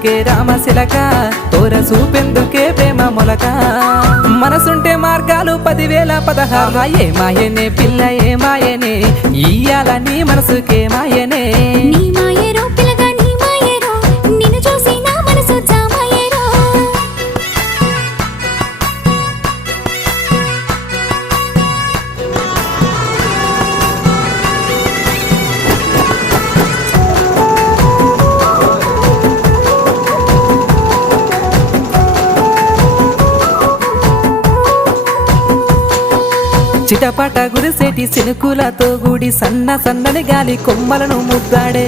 చూపెందుకే రామశిలక తోర చూపెందుకే ప్రేమ మొలక మనసుంటే మార్గాలు 10,016 ఏ మాయనే పిల్ల ఏ మాయనే ఇయ్యాల నీ మనసుకే మాయనే నీ మాయరో పిల్లగా నీ మాయరో నిన్ను చూసి నా మనసు జామాయరో చిటపట గురిసేటి సినుకులతో గుడి సన్న సన్నని గాలి కొమ్మలను ముద్దాడే